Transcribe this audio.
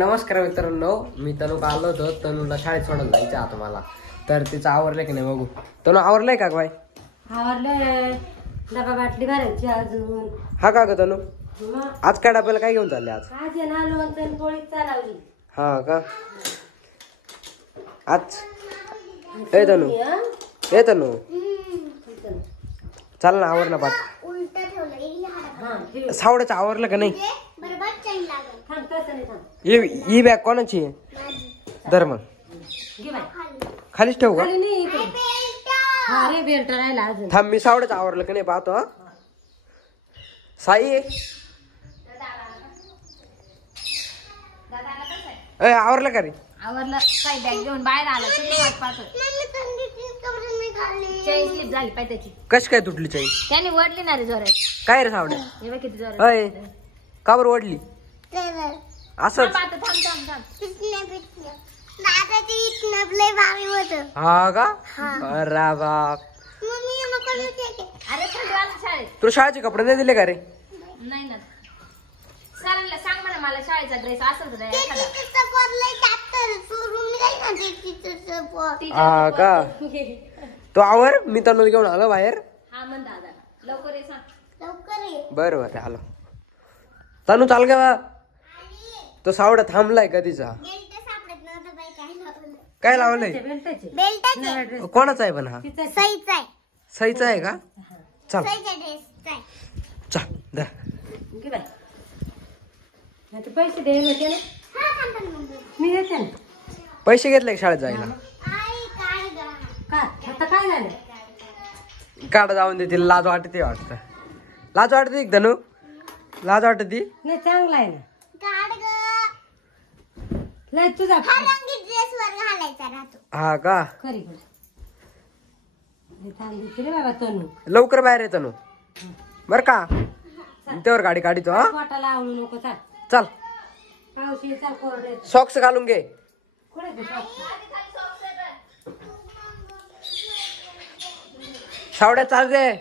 नमस्कार मित्रांनो, मी तनु आलो होतो. तनुला शाळेत सोडायला जायचं आता मला. तर तिचं आवरलंय की नाही बघू. तनु आवरलंय का बाय? आवरलंय. डबा बाटली भरायची अजून. हा का ग तनु? आज काय डब्याला काय घेऊन चालले आज? आज आहे ना लोणचं पोळी चालवली. हा का? आज ए तनु, ए तनु, चल ना आवर ना बात. सावड्याचं आवरलं का नाही? ही बॅग कोणाची आहे? धर मग खालीच ठेवू का? थांब, मी सावड्याचं आवरलं का नाही पाहतो. हा साई ए आवरलं का रे? आवरलं. काय बॅग घेऊन बाहेर आला तुला वाट पाहतो. चैन स्लिप झाली पाय त्याची. कशी काय तुटली चैन? त्याने वडली ना रे जोरात. काय रे सावड्या? हे बघ किती जोरात. अय का बरं ओढली असंच? थांब आता, थांब थांब थांब. हा का? अरे बाप, अरे थंडी वाजते शाळेत. तुला शाळेचे कपडे नाही दिले का रे? नाही ना. सरांना सांग म्हणा मला शाळेचा ड्रेस असेल तर द्या एखादा. हा का? तो आवर, मी तनु घेऊन आलो बाहेर. हा म्हण दादा लवकर ये सांग. बरं बरं आलो. तनु चाल का? तो सावडा थांबलाय कधीचा. काय लावलंय? कोणाचा आहे पण हा? सईचा आहे का? चल चल धर. पैसे द्यायला होते ना, मी देते ना. पैसे घेतले का शाळेत जायला? का आता काय झालं? काढ जाऊन दे. तिला लाज वाटते वाटत. लाज वाटते का तनु? लाज वाटते? नाही चांगला आहे ना. लय तुझा हा का? खरी रे बाबा तनु. लवकर बाहेर येतो तनु बर का? त्यावर गाडी काढितो. हा पोटाला आवडू नको. चाल चल. पावशी चाल कोरडे. सॉक्स घालून घे. कुठे ते सॉक्स? सावड्या चाल दे.